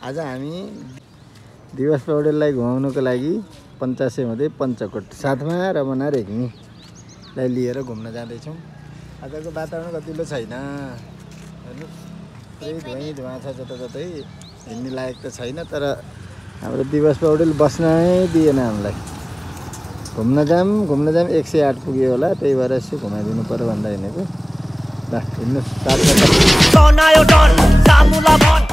आज हामी दिवस पौडेललाई घुमाउनको लागि पञ्चासे हुँदै पञ्चकोट साथमा रमना रेग्मीलाई लिएर घुम्न जाँदैछौँ। आजको वातावरण गतिलो छैन, हेर्नुहोस् पुरै धुवाँ छ, जताततै हिँड्ने लायक त छैन। तर हाम्रो दिवस पौडेल बस्नै दिएन हामीलाई। घुम्न जाम 108 पुग्यो होला, त्यही भएर यसो घुमाइदिनु पर्यो भन्दा हिँडेको। ल हिँड्नुहोस्,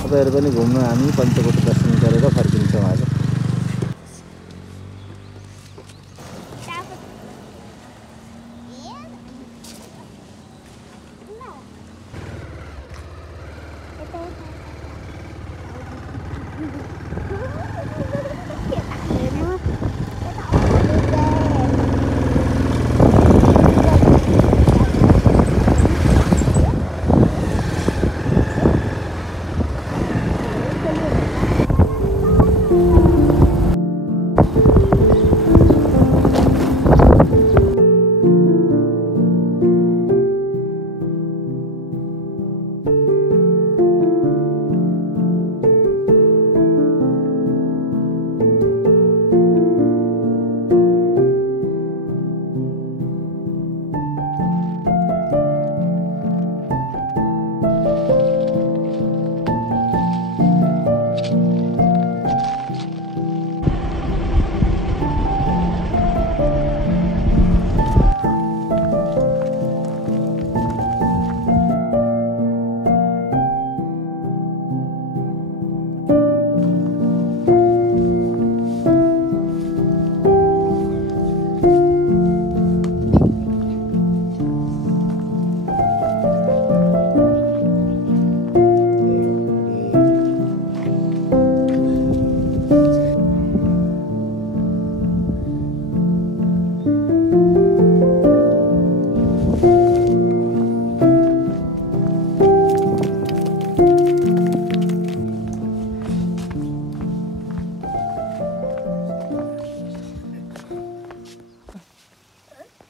तपाईँहरू पनि घुम्नु, हामी पञ्चकोट दर्शन गरेर फर्किन्छौँ आज।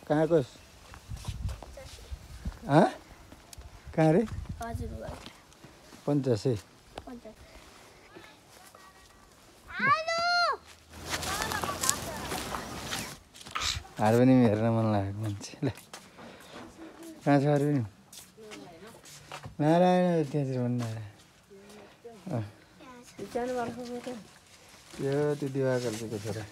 कहाँ कोस? कहाँ रे? पञ्चासे। हारबेनी हेर्न मन लागेको मान्छेलाई। कहाँ छ हारबेनी? नारायण त्यहाँतिर भन्नु यो त्यो दिवाकरको छोरा।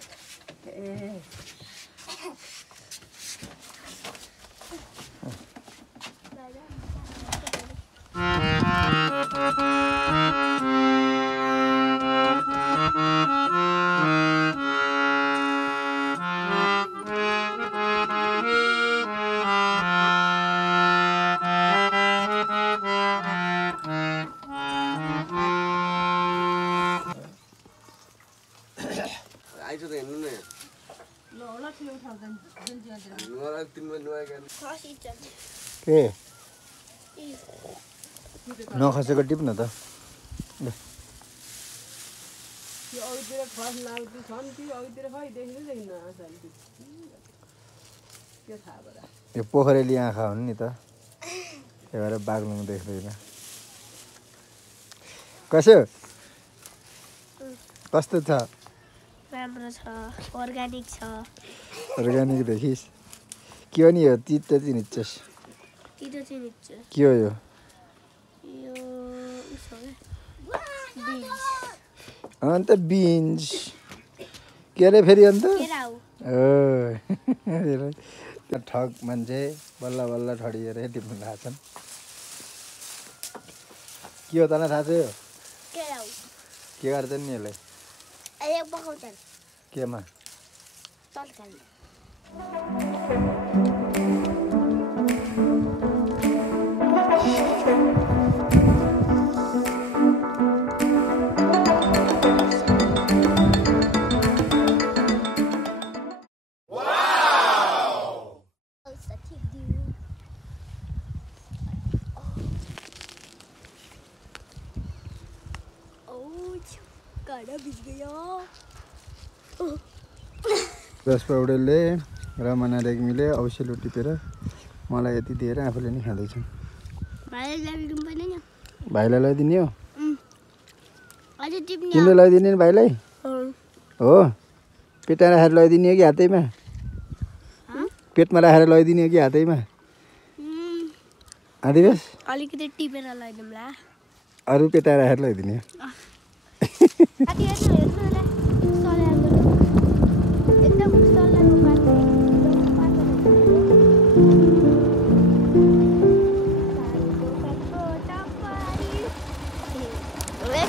के नखसेको टिप न त। यो पोखरेली आँखा हुन् नि त, त्यही भएर बाग्लुङ देख्दैन। कस्तो छ? राम्रो छ, अर्ग्यानिक छ। अर्ग्यानिक देखिस्? के हो नि यो? तित त चिनिच्छस्? के हो यो? अन्त बिन्स के अरे फेरि? अन्त ठग मान्छे बल्ल बल्ल ठडिएर टिप्नु थाल्छन्। के हो तँलाई थाहा छ यो? के गर्छन् नि यसलाई? केमा? दिवस पौडेलले रमना रेग्मीले औसेलो टिपेर मलाई यति दिएर आफूले नि खाँदैछन्। भाइलाई लैदिने हो? अझै टिप्ने तिमीले लगाइदिने नि भाइलाई हो पेटमा राखेर लगाइदिने हो कि हातैमा पेटमा राखेर लगाइदिने हो कि हातैमा आदिवास अलिकति टिपेर लगाइदिउँला अरू पेटा राखेर लगाइदिने हो एकदम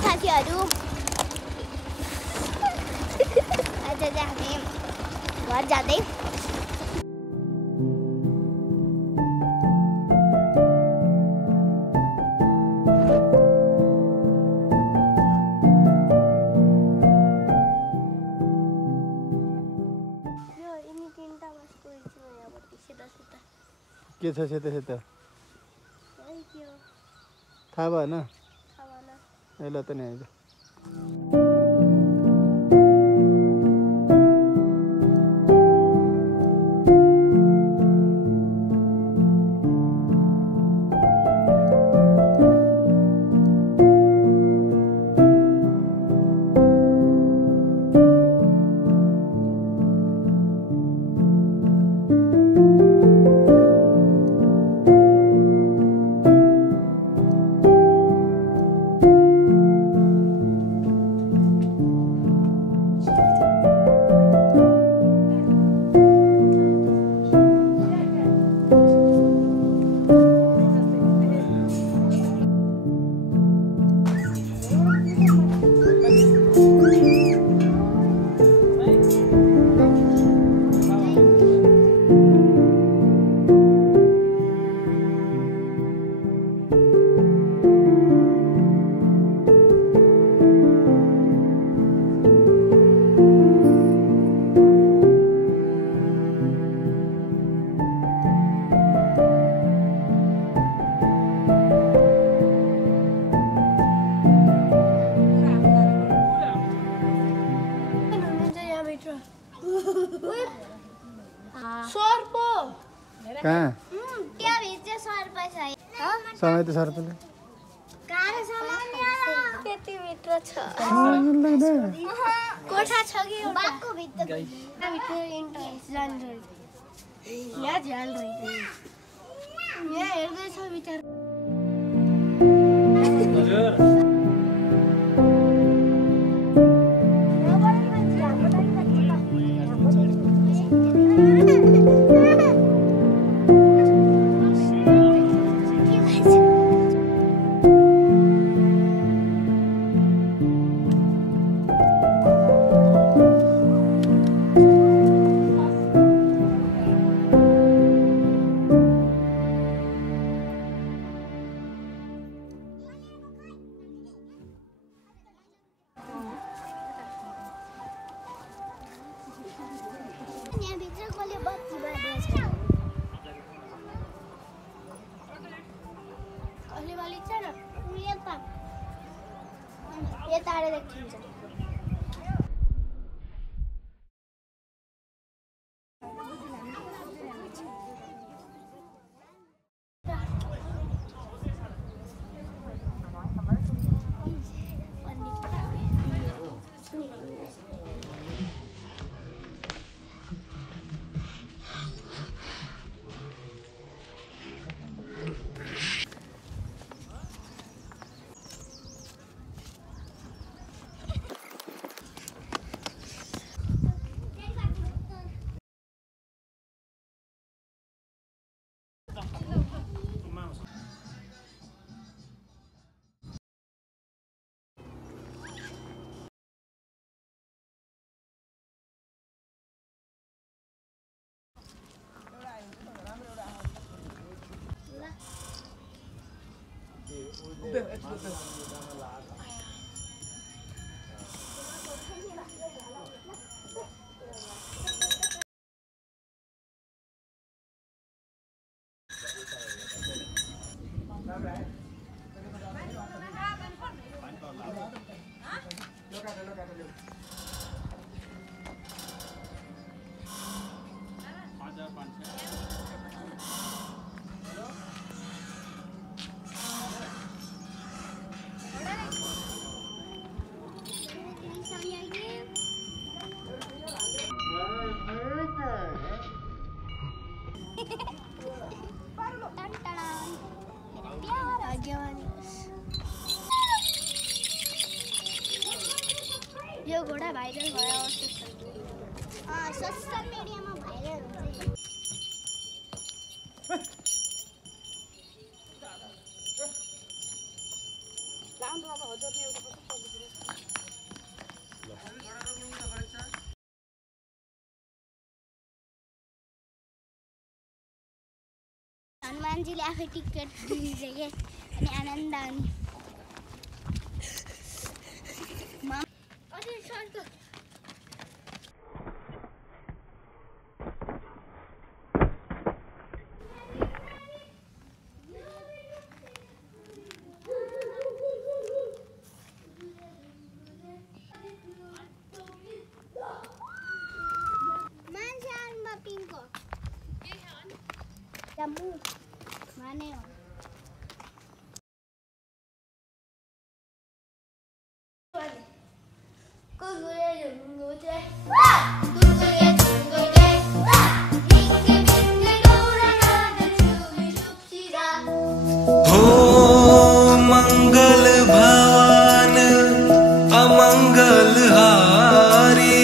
साथीहरू आज चाहिँ हामी घर जाँदै के छ सेतो सेतो थाहा भएन ल त नि आइज कहाँ समय त सर्पले त्यतिभित्र छ कोठा छ कि बाघको भित्र इन्ट्रेन्स जानु रहेछ यहाँ झ्याल रहेछ यहाँ हेर्दैछ बिचार यताबाट देखिन्छ यो घोडा भाइरल भयो सोशल मिडियामा भाइरल हुन्छ। हनुमानजीले आफै टिकट दिइसके अनि आनन्द आउने Jamu mana yo? हो मंगल भवन अमंगल हारी।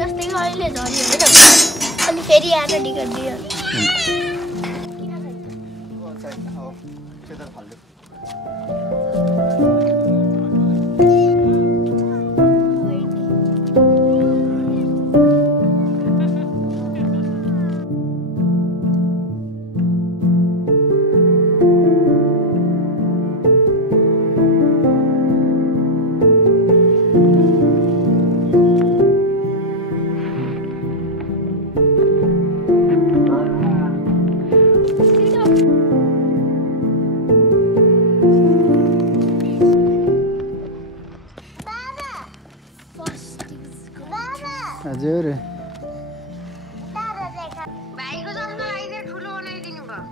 जस्तै अहिले झरी होइन अनि फेरि आएर टिकट दियो हजुर भाइको जस्तो लागि ठुलो बनाइदिनु भयो।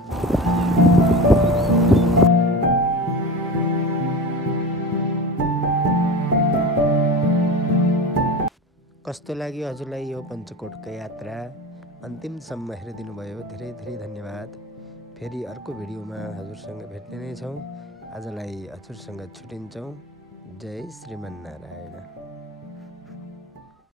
कस्तो लाग्यो हजुरलाई यो पञ्चकोटको यात्रा अन्तिमसम्म हेरिदिनु भयो धेरै धेरै धन्यवाद। फेरि अर्को भिडियोमा हजुरसँग भेट्ने नै छौँ। आजलाई हजुरसँग छुट्टिन्छौँ। जय श्रीमन्नारायण।